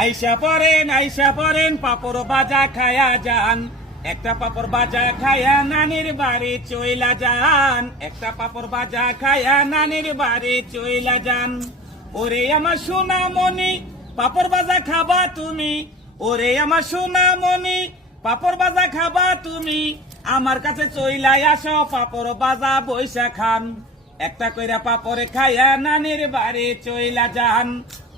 আইসা পরেন পাপড় বাজা খায়া যান, একটা পাপড় বাজা খায়া নানির বাড়ি চইলা যান, একটা পাপড় বাজা খায়া নানির বাড়ি চইলা যান। ওরে আমার সোনামণি পাপড় বাজা খাবা তুমি, ওরে আমার সোনামণি পাপড় বাজা খাবা তুমি, আমার কাছে চইলাই আসো পাপড় বাজা বইসা খান। একটা কইরা পাপড় খায়া নানির বাড়ি চইলা যান,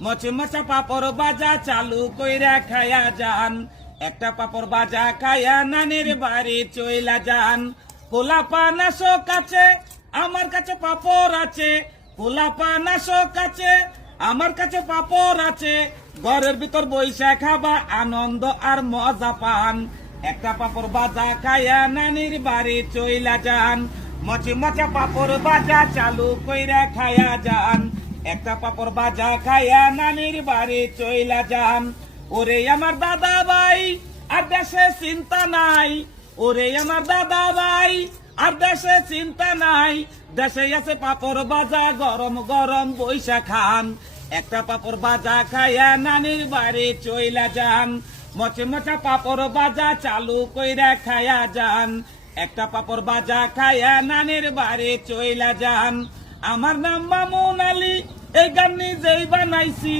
মচমচা পাপড় বাজা চালু কইরা খায়া যান, একটা পাপড় বাজা খায়া নানির বাড়ি চইলা যান। পোলাপা নাসো কাছে আমার কাছে পাপড় আছে, পোলাপা নাসো কাছে আমার কাছে পাপড় আছে, ঘরের ভিতর বইসা খাবা আনন্দ আর মজা পান। একটা পাপড় বাজা খায়া নানির বাড়ি চইলা যান, মচমচা পাপড় বাজা চালু কইরা খায়া যান, একটা পাপড় বাজা খায়া নানির বাড়ি চইলা যান। ওরে আমার দাদা ভাই আর দেশে চিন্তা নাই, ওরে আমার দাদা ভাই আর দেশে চিন্তা নাই, দেশে আছে পাপড় বাজা গরম গরম বইসা খান। একটা পাপড় বাজা খায়া নানির বাড়ি চইলা যান, মচমচা পাপড় বাজা চালু কইরা খায়া যান, একটা পাপড় বাজা খায়া নানির বাড়ি চইলা যান। আমার নাম মামুন আলী, এই গান নিজেই বানাইছি,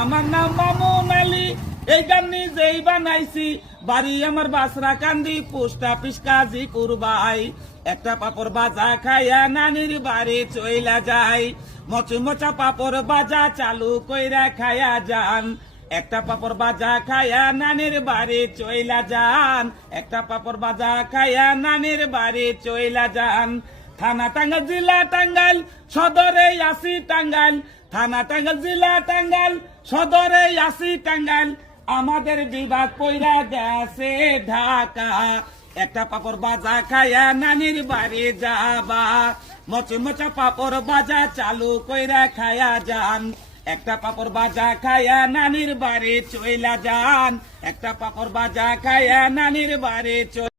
আমার নাম মামুন আলী, এই গান নিজেই বানাইছি, বাড়ি আমার বাসরা কান্দি পোস্ট অফিস কাজীপুর বাই। একটা পাপড় বাজা খায়া নানির বাড়ি চইলা যায়, মচমচা পাপড় বাজা চালু কইরা খায়া যান, একটা পাপড় বাজা খায়া নানির বাড়ি চইলা যান, একটা পাপড় বাজা খায়া নানির বাড়ি চইলা যান। থানা টাঙ্গাইল জেলা টাঙ্গাইল সদরে আসি টাঙ্গাইল, থানা টাঙ্গাইল জেলা টাঙ্গাইল সদরে আসি টাঙ্গাইল, আমাদের বিভাগ কইরা গেছে ঢাকা। একটা পাপড় বাজা খায়া নানির বাড়ি যাবা, মচমচা পাপড় বাজা চালু কইরা খায়া যান, একটা পাপড় বাজা খায়া নানির বাড়ি চইলা যান, একটা পাপড় বাজা খায়া নানির বাড়ি